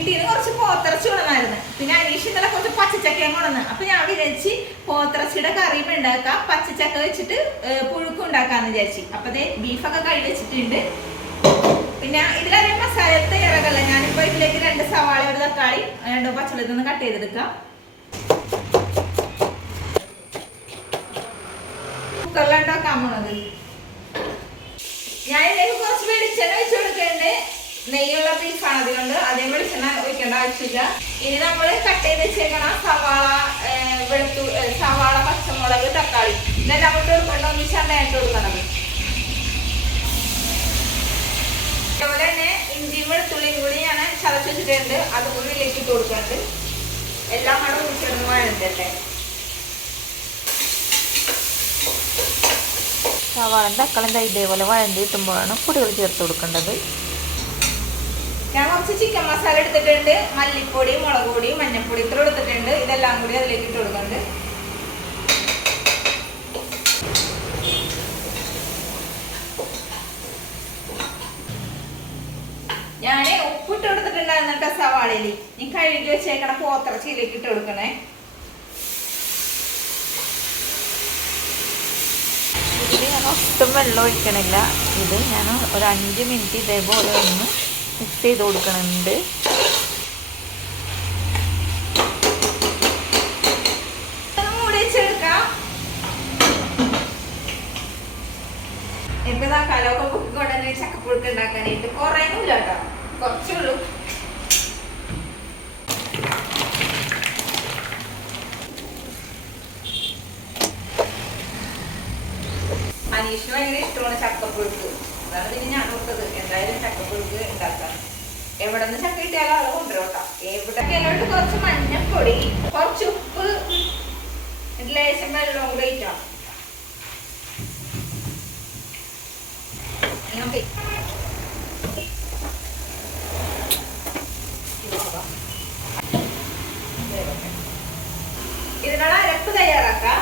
വീട്ടിൽ കുറച്ച് പോത്തിറച്ചി കൊണ്ടുവന്നായിരുന്നു. പിന്നെ അനീഷ് ഇന്നലെ കുറച്ച് പച്ചച്ചക്കയും കൊണ്ടുവന്ന്. അപ്പൊ ഞാൻ വിചാരിച്ച് പോത്തിറച്ചിയുടെ കറിയും ഉണ്ടാക്കാം പച്ചച്ചക്ക വെച്ചിട്ട് പുഴുക്ക് ഉണ്ടാക്കാന്ന് വിചാരിച്ചു. അപ്പൊ ദേ ബീഫൊക്കെ കഴി വെച്ചിട്ടുണ്ട്. പിന്നെ ഇതിലെ മസാല തയ്യാറാക്കല്ല? ഞാനിപ്പോ ഇതിലേക്ക് രണ്ട് സവാള ഒരു തക്കാളി രണ്ടോ പച്ചളി നിന്ന് കട്ട് ചെയ്തെടുക്കാം. കുക്കറിലുണ്ടാക്കാൻ പോണത് ഞാൻ ഇതിലേക്ക് കുറച്ച് വെളിച്ചെണ്ണ വെച്ച് കൊടുക്കുന്നുണ്ട് ബീഫാണ് അതുകൊണ്ട് അധികം വെളിച്ചെണ്ണ ഒഴിക്കേണ്ട ആവശ്യമില്ല. ഇനി നമ്മൾ കട്ട് ചെയ്ത് വെച്ചേക്കണം സവാള വെളുത്തു സവാള പച്ചമുളക് തക്കാളി ഇതെല്ലാം അങ്ങോട്ട് കൊടുക്കേണ്ട ഒന്നിച്ചാണ്ടായിട്ട് കൊടുക്കണം അതുപോലെ തന്നെ ഇഞ്ചിയും വെളുത്തുള്ളിയും കൂടി ഞാൻ ചതച്ച് വെച്ചിട്ടുണ്ട്. അതും കൂടി ഇട്ട് കൊടുക്കുന്നുണ്ട് എല്ലാം കൂടെ ഒന്നിച്ചിടുന്ന വേണ്ടല്ലേ സവാളന്റെ തക്കാളിയും ദാ ഇതേപോലെ വഴണ്ടി കിട്ടുമ്പോഴാണ് പൊടികൾ ചേർത്ത് കൊടുക്കേണ്ടത്. കുറച്ച് ചിക്കൻ മസാല എടുത്തിട്ടുണ്ട് മല്ലിപ്പൊടി മുളക് പൊടി മഞ്ഞൾപ്പൊടി ഇത്ര എടുത്തിട്ടുണ്ട്. ഇതെല്ലാം കൂടി അതിലേക്ക് ഇട്ട് കൊടുക്കുന്നുണ്ട്. ഞാൻ ഉപ്പിട്ട് കൊടുത്തിട്ടുണ്ടായിരുന്നു കേട്ടോ സവാളയിൽ നീ കഴുകി വെച്ചേക്കണ പോത്തിറച്ചിയിലേക്ക് ഇട്ട് കൊടുക്കണേ. ഇതിൽ ഞാൻ ഒട്ടും വെള്ളം ഒഴിക്കണില്ല. ഇത് ഞാൻ ഒരു അഞ്ച് മിനിറ്റ് ഇതേപോലെ ഒന്ന് മിക്സ് ചെയ്ത് കൊടുക്കണുണ്ട് ചക്കപ്പുഴുക്ക് ഉണ്ടാക്കാനായിട്ട് കുറേയൊന്നുമില്ല കേട്ടോ. കുറച്ചേ ഉള്ളൂ. അനീഷിന് ഭയങ്കര ഇഷ്ടമാണ് ചക്കപ്പുഴുക്ക്. അതാണ് പിന്നെ ഞാൻ ഓർത്തത് എന്തായാലും ചക്കപ്പുഴുക്ക് ഉണ്ടാക്കാം. എവിടെ നിന്ന് ചക്ക കിട്ടിയാലും ആളെ കൊണ്ടുവരോട്ടോ. എവിടെ കിലോട്ട് കുറച്ച് മഞ്ഞപ്പൊടി കുറച്ച് ഉപ്പ് ലേശം വെള്ളം കൂടെ ഇട്ടോ ഇതിനുള്ള അരപ്പ് തയ്യാറാക്കാം.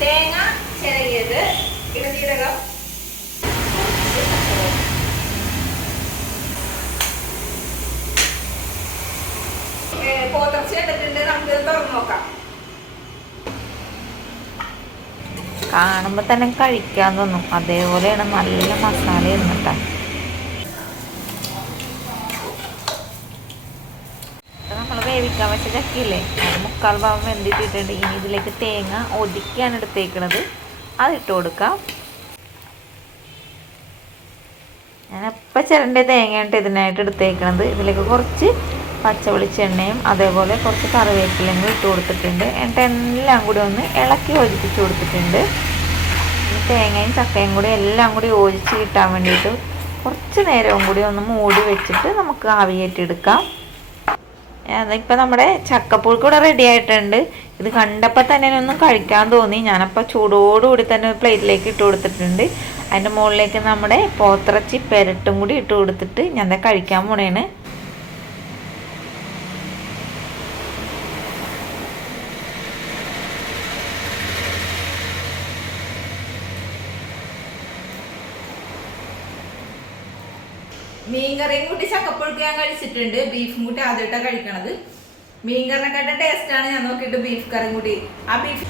തേങ്ങ ചിരകിയത് ഇടജീരകം പോത്തർച്ച എടുത്തിട്ടുണ്ട് നമുക്ക് ഇത് തുറന്നു നോക്കാം. തന്നെ കഴിക്കാൻ തോന്നും. അതേപോലെയാണ് നല്ല മസാല ഇരുന്നിട്ടാ നമ്മൾ വേവിക്കാൻ വെച്ച ചക്കിയില്ലേ മുക്കാൽ ഭാഗം വെന്തിട്ടിട്ടുണ്ട്. ഇനി ഇതിലേക്ക് തേങ്ങ ഒതുക്കിയാണ് എടുത്തേക്കണത്. അതിട്ട് കൊടുക്കാം. ഞാൻ എപ്പോൾ ചിരണ്ട തേങ്ങയായിട്ട് ഇതിനായിട്ട് എടുത്തേക്കണത്. ഇതിലേക്ക് കുറച്ച് പച്ച വെളിച്ചെണ്ണയും അതേപോലെ കുറച്ച് കറിവേപ്പിലയും ഇട്ട് കൊടുത്തിട്ടുണ്ട്. എന്നിട്ട് എല്ലാം കൂടി ഒന്ന് ഇളക്കി യോജിപ്പിച്ച് കൊടുത്തിട്ടുണ്ട്. തേങ്ങയും ചക്കയും കൂടി എല്ലാം കൂടി യോജിച്ച് കിട്ടാൻ വേണ്ടിയിട്ട് കുറച്ച് നേരവും കൂടി ഒന്ന് മൂടി വെച്ചിട്ട് നമുക്ക് ആവിയേറ്റെടുക്കാം അതിപ്പോൾ നമ്മുടെ ചക്കപ്പുഴുക്ക് ഇവിടെ റെഡി ആയിട്ടുണ്ട്. ഇത് കണ്ടപ്പോൾ തന്നെ ഒന്നും കഴിക്കാൻ തോന്നി. ഞാനപ്പോൾ ചൂടോടുകൂടി തന്നെ ഒരു പ്ലേറ്റിലേക്ക് ഇട്ട് കൊടുത്തിട്ടുണ്ട്. അതിന്റെ മുകളിലേക്ക് നമ്മുടെ പോത്തിറച്ചി പെരട്ടും കൂടി ഇട്ട് കൊടുത്തിട്ട് ഞാൻ കഴിക്കാൻ പോണേണ്. മീൻകറിയും കൂട്ടി ചക്കപ്പുഴുക്ക് ഞാൻ കഴിച്ചിട്ടുണ്ട്. ബീഫും കൂട്ടി ആദ്യമായിട്ടാണ് കഴിക്കണത്. മീൻകറിനെക്കാട്ടും ടേസ്റ്റ് ആണ് ഞാൻ നോക്കിയിട്ട് ബീഫ് കറിയും കൂട്ടി. ആ ബീഫ്